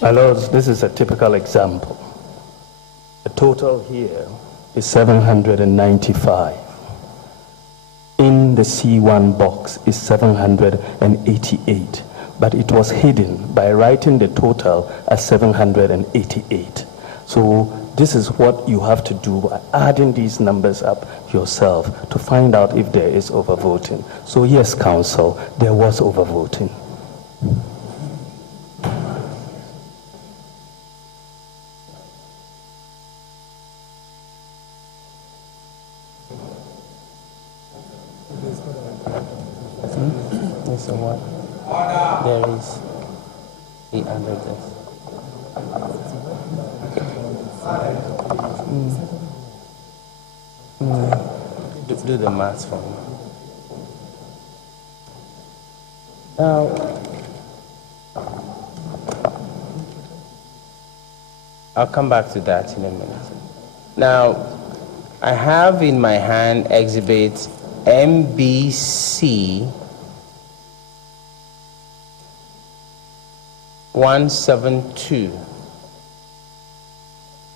My lords, this is a typical example. The total here is 795. In the C1 box is 788, but it was hidden by writing the total as 788. So this is what you have to do by adding these numbers up yourself to find out if there is overvoting. So yes, counsel, there was overvoting. So what? There is 800. Do the maths for me. Now, I'll come back to that in a minute. Now, I have in my hand exhibit MBC 172.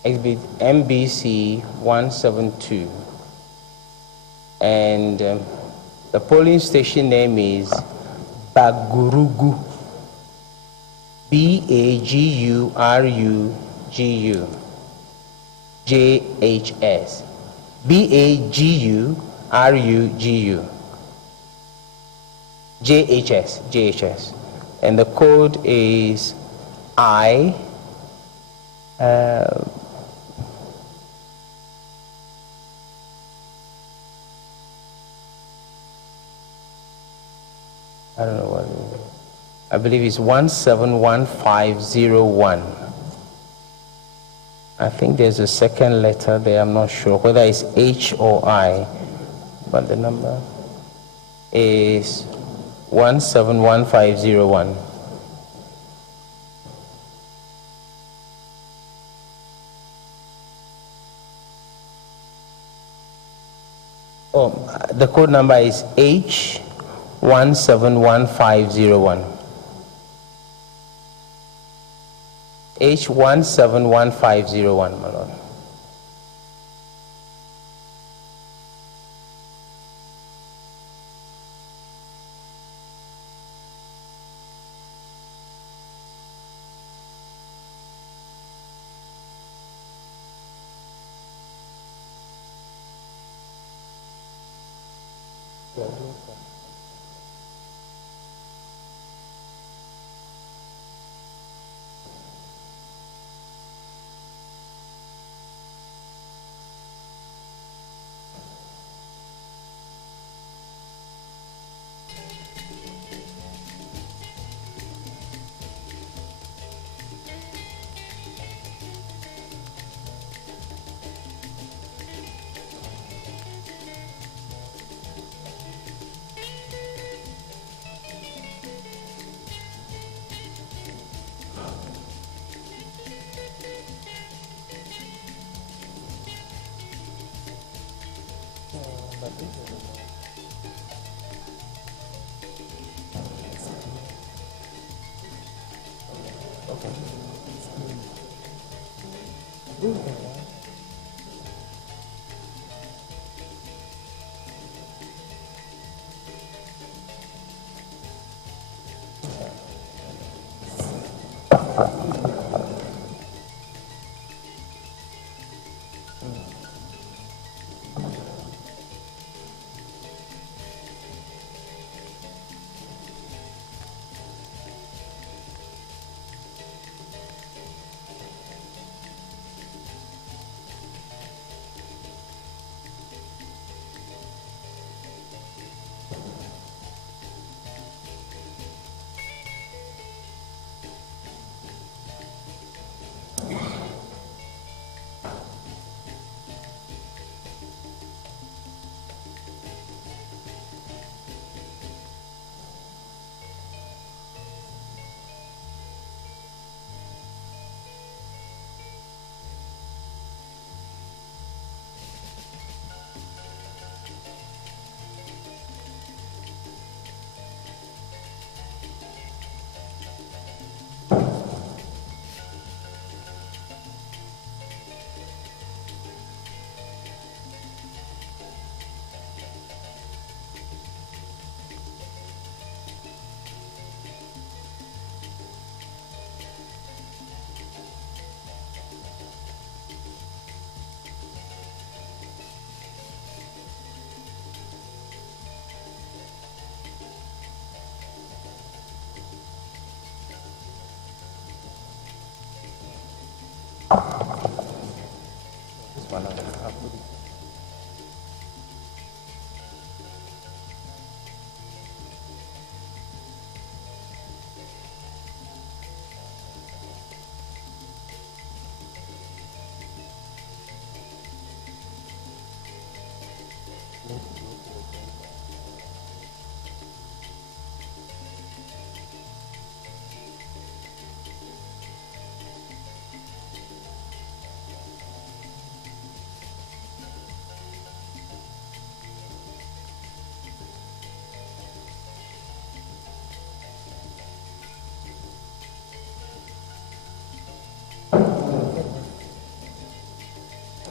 Exhibit MBC 172. And the polling station name is Bagurugu. Bagurugu. JHS. Bagurugu. JHS. And the code is I. I don't know what it is. I believe it's 171501. I think there's a second letter there. I'm not sure whether it's H or I, but the number is 171501. Oh, the code number is H171501. H171501, my lord.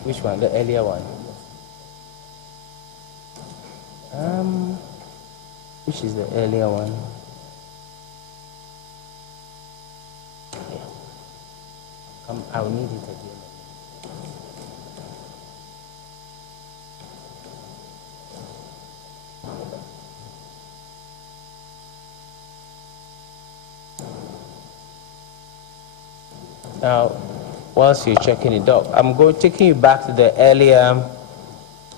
Which one? The earlier one? Which is the earlier one? I'll need it again. Now, whilst you're checking it out, I'm taking you back to the earlier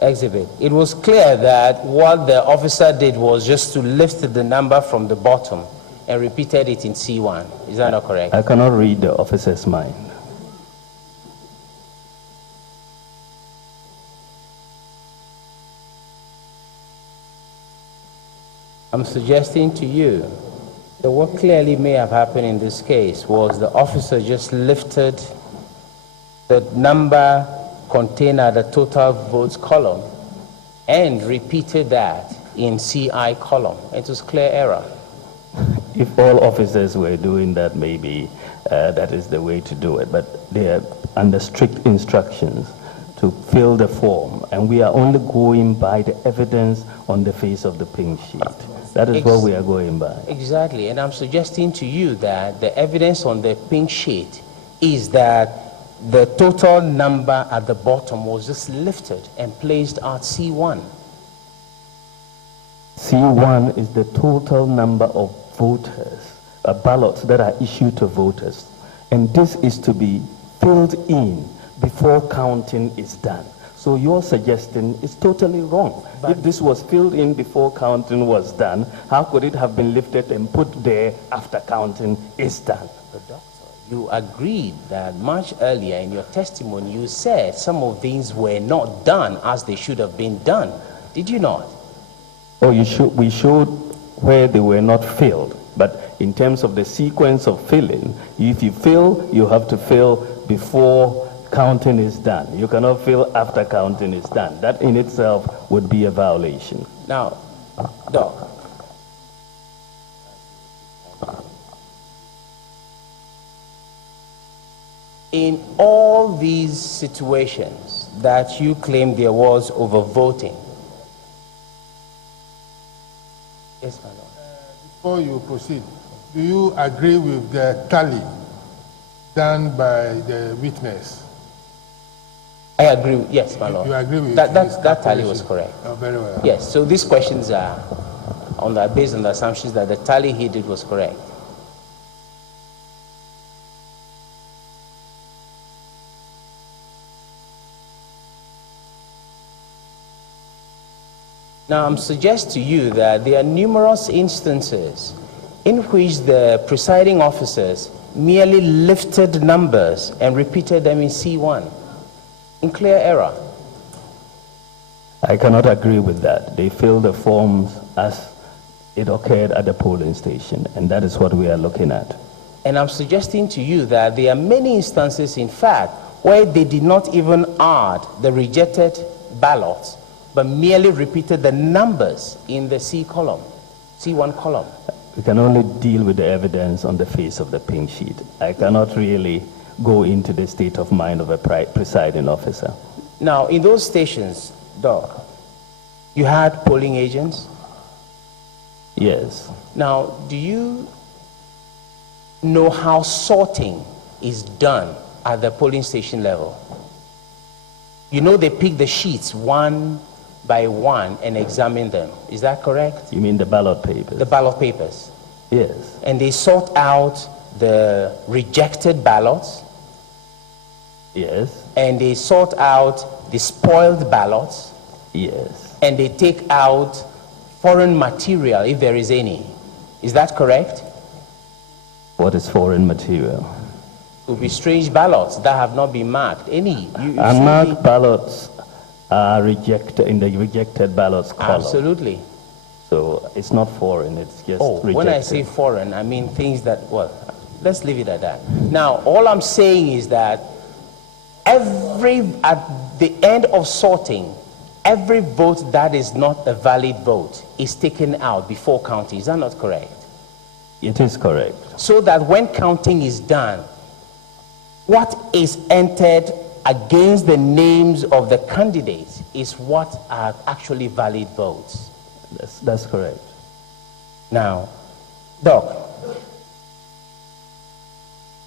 exhibit. It was clear that what the officer did was just to lift the number from the bottom and repeated it in C1. Is that not correct? I cannot read the officer's mind. I'm suggesting to you that what clearly may have happened in this case was the officer just lifted the number contained at the total votes column and repeated that in CI column. It was clear error. If all officers were doing that, maybe that is the way to do it. But they are under strict instructions to fill the form, and we are only going by the evidence on the face of the pink sheet. That is what we are going by. Exactly, and I'm suggesting to you that the evidence on the pink sheet is that the total number at the bottom was just lifted and placed at C1. C1 is the total number of voters, ballots that are issued to voters. And this is to be filled in before counting is done. So your suggestion is totally wrong. But if this was filled in before counting was done, how could it have been lifted and put there after counting is done? But doctor, you agreed that much earlier in your testimony you said some of things were not done as they should have been done. Did you not? Oh, we showed where they were not filled. But in terms of the sequence of filling, if you fill, you have to fill before counting is done. You cannot fill after counting is done. That in itself would be a violation. Now, Doc, in all these situations that you claim there was overvoting. Yes, my lord. Before you proceed, do you agree with the tally done by the witness? I agree. Yes, my lord. You agree with that tally was correct. Oh, very well. Yes. So these questions are based on the assumptions that the tally he did was correct. Now, I'm suggesting to you that there are numerous instances in which the presiding officers merely lifted numbers and repeated them in C1 in clear error. I cannot agree with that. They filled the forms as it occurred at the polling station, and that is what we are looking at. And I'm suggesting to you that there are many instances, in fact, where they did not even add the rejected ballots, but merely repeated the numbers in the C1 column. We can only deal with the evidence on the face of the pink sheet. I cannot really go into the state of mind of a presiding officer. Now, in those stations, Doc, you had polling agents? Yes. Now, do you know how sorting is done at the polling station level? You know they pick the sheets one by one and examine them. Is that correct? You mean the ballot papers? The ballot papers. Yes. And they sort out the rejected ballots. Yes. And they sort out the spoiled ballots. Yes. And they take out foreign material, if there is any. Is that correct? What is foreign material? It would be strange ballots that have not been marked. Any. Unmarked ballots are rejected in the rejected ballots column. Absolutely. So it's not foreign, it's just rejected. When I say foreign, I mean things that, well, let's leave it at that. Now, all I'm saying is that at the end of sorting, every vote that is not a valid vote is taken out before counting. Is that not correct? It is correct. So that when counting is done, what is entered against the names of the candidates is what are actually valid votes. That's correct. Now, Doc,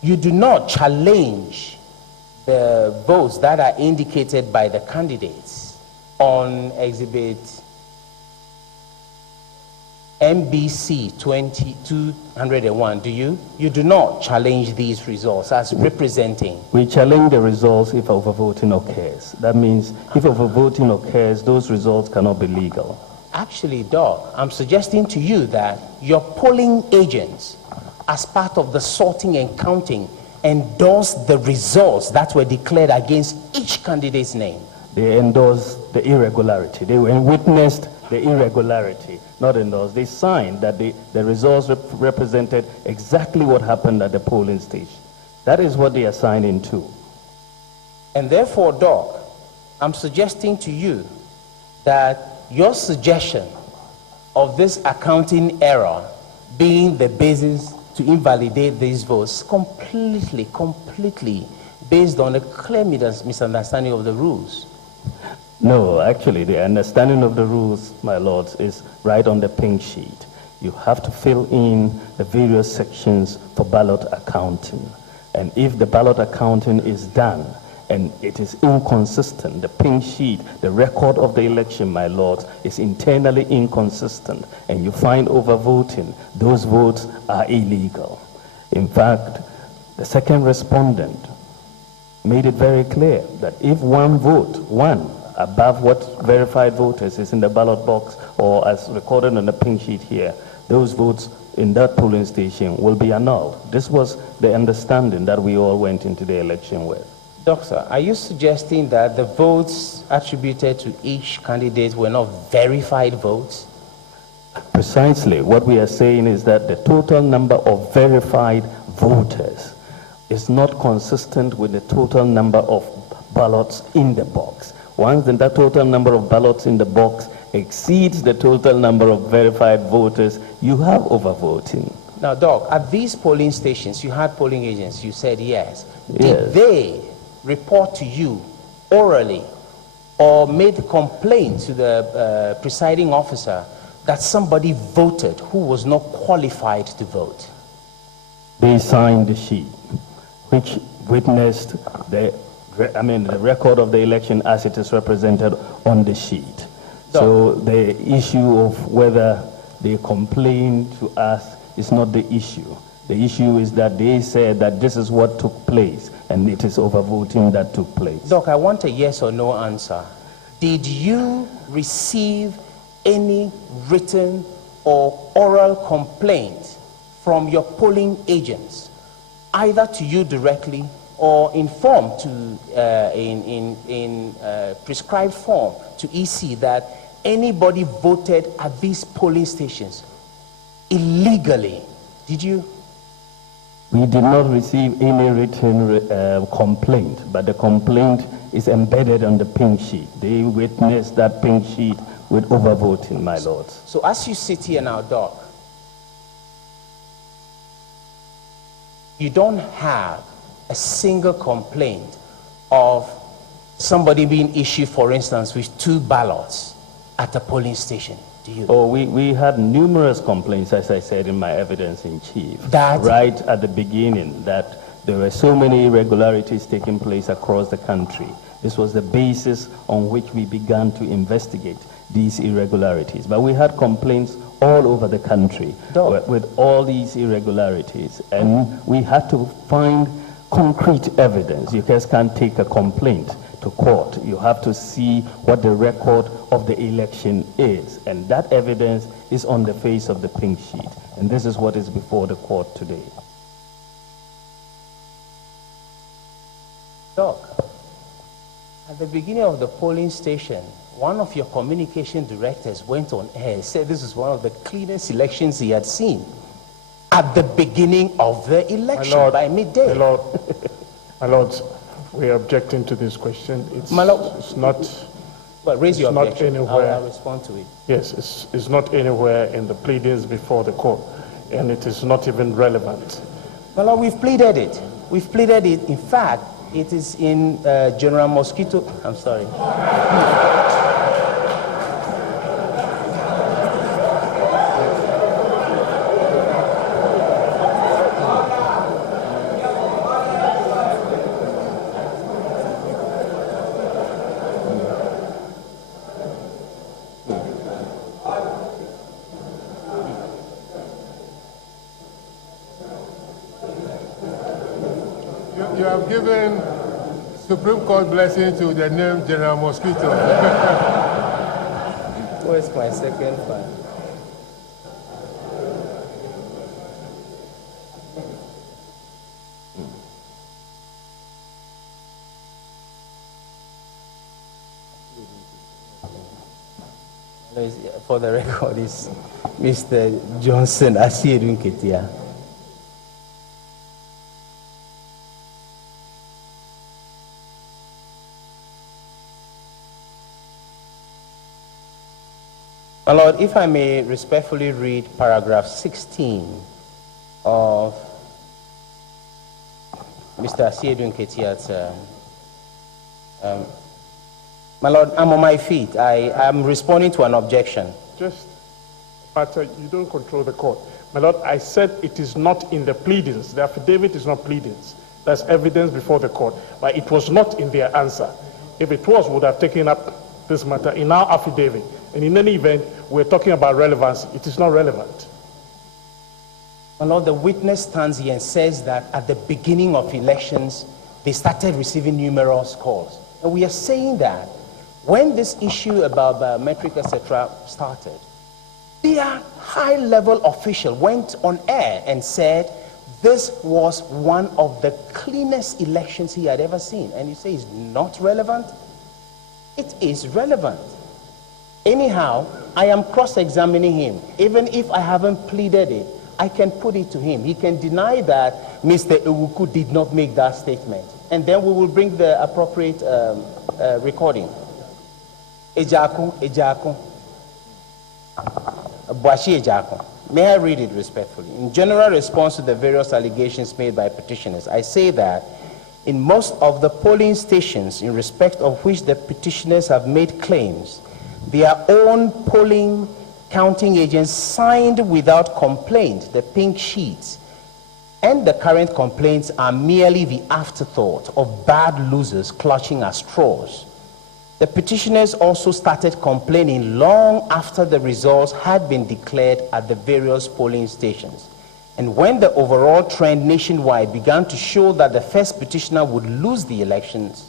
you do not challenge the votes that are indicated by the candidates on exhibit MBC 2201, do you? You do not challenge these results as representing. We challenge the results if overvoting occurs. That means if overvoting occurs, those results cannot be legal. Actually, Doc, I'm suggesting to you that your polling agents, as part of the sorting and counting, endorsed the results that were declared against each candidate's name. They endorsed the irregularity. They witnessed the irregularity, not endorsed. They signed that the results represented exactly what happened at the polling station. That is what they are signing to. And therefore, Doc, I'm suggesting to you that your suggestion of this accounting error being the basis to invalidate these votes completely based on a clear misunderstanding of the rules. No, actually, the understanding of the rules, my lords, is right on the pink sheet. You have to fill in the various sections for ballot accounting. And if the ballot accounting is done and it is inconsistent, the pink sheet, the record of the election, my lords, is internally inconsistent, and you find overvoting, those votes are illegal. In fact, the second respondent made it very clear that if one vote, above what verified voters is in the ballot box or as recorded on the pink sheet here, those votes in that polling station will be annulled. This was the understanding that we all went into the election with. Doctor, are you suggesting that the votes attributed to each candidate were not verified votes? Precisely. What we are saying is that the total number of verified voters is not consistent with the total number of ballots in the box. Once that total number of ballots in the box exceeds the total number of verified voters, you have overvoting. Now, Doc, at these polling stations, you had polling agents, you said yes. Yes. Did they report to you orally or made complaint to the presiding officer that somebody voted who was not qualified to vote? They signed the sheet, which witnessed the record of the election as it is represented on the sheet. So the issue of whether they complained to us is not the issue. The issue is that they said that this is what took place, and it is overvoting that took place. Doc, I want a yes or no answer. Did you receive any written or oral complaint from your polling agents, either to you directly or in form in prescribed form to EC, that anybody voted at these polling stations illegally? Did you? We did not receive any written complaint, but the complaint is embedded on the pink sheet. They witnessed that pink sheet with overvoting, my lords. So as you sit here now, Doc, you don't have a single complaint of somebody being issued, for instance, with 2 ballots at a polling station, do you? Oh, we had numerous complaints, as I said in my evidence in chief, right at the beginning, that there were so many irregularities taking place across the country. This was the basis on which we began to investigate these irregularities. But we had complaints all over the country with all these irregularities, and we had to find concrete evidence. You guys can't take a complaint to court. You have to see what the record of the election is, and that evidence is on the face of the pink sheet, and this is what is before the court today. Doc, at At the beginning of the polling station, one of your communication directors went on air and said this is one of the cleanest elections he had seen. At the beginning of the election, by midday. My Lord, we are objecting to this question. It's not. Well, raise your not objection. anywhere. I'll respond to it. Yes, it's not anywhere in the pleadings before the court, and it is not even relevant. My Lord, we've pleaded it. We've pleaded it. In fact, it is in General Mosquito. I'm sorry. You have given Supreme Court blessing to the name General Mosquito. Where's my second file? For the record, is Mr. Johnson Asiedu Nketia. My Lord, if I may respectfully read paragraph 16 of Mr. Asiedu Nketia's. My Lord, I'm on my feet. I am responding to an objection. But you don't control the court. My Lord, I said it is not in the pleadings. The affidavit is not pleadings. That's evidence before the court. But it was not in their answer. If it was, we would have taken up this matter in our affidavit. And in any event, we're talking about relevance. It is not relevant. My Lord, the witness stands here and says that at the beginning of elections, they started receiving numerous calls. And we are saying that when this issue about biometric, etc., started, their high-level official went on air and said this was one of the cleanest elections he had ever seen. And you say it's not relevant? It is relevant. Anyhow, I am cross-examining him. Even if I haven't pleaded it, I can put it to him. He can deny that Mr. Ewuku did not make that statement. And then we will bring the appropriate recording. Ejaku. Boashi Ejaku. May I read it respectfully? In general response to the various allegations made by petitioners, I say that in most of the polling stations in respect of which the petitioners have made claims, their own polling counting agents signed without complaint the pink sheets, and the current complaints are merely the afterthought of bad losers clutching at straws. The petitioners also started complaining long after the results had been declared at the various polling stations. And when the overall trend nationwide began to show that the first petitioner would lose the elections,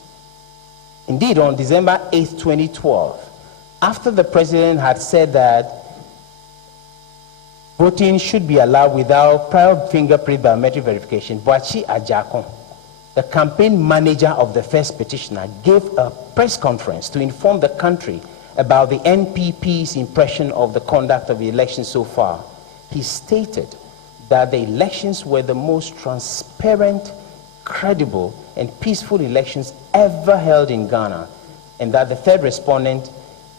indeed on December 8, 2012, after the president had said that voting should be allowed without prior fingerprint biometric verification, Boachi Ajakon, the campaign manager of the first petitioner, gave a press conference to inform the country about the NPP's impression of the conduct of the election so far. He stated that the elections were the most transparent, credible, and peaceful elections ever held in Ghana, and that the third respondent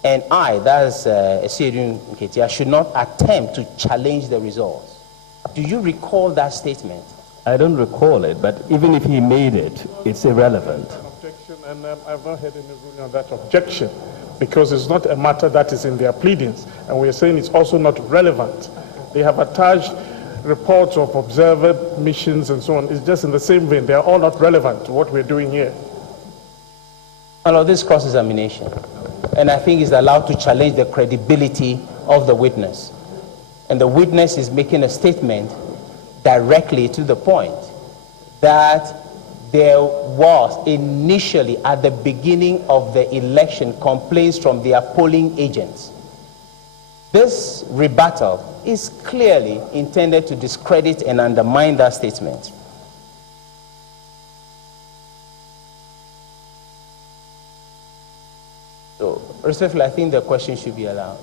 and I, that is Asiedu Nketia, should not attempt to challenge the results. Do you recall that statement? I don't recall it, but even if he made it, it's irrelevant. Objection, and I've not heard any ruling on that objection, because it's not a matter that is in their pleadings, and we're saying it's also not relevant. They have attached reports of observer missions and so on. It's just in the same vein. They are all not relevant to what we're doing here. Hello, this cross-examination, and I think is allowed to challenge the credibility of the witness. And the witness is making a statement directly to the point that there was initially at the beginning of the election complaints from their polling agents. This rebuttal is clearly intended to discredit and undermine that statement. Respectfully, I think the question should be allowed.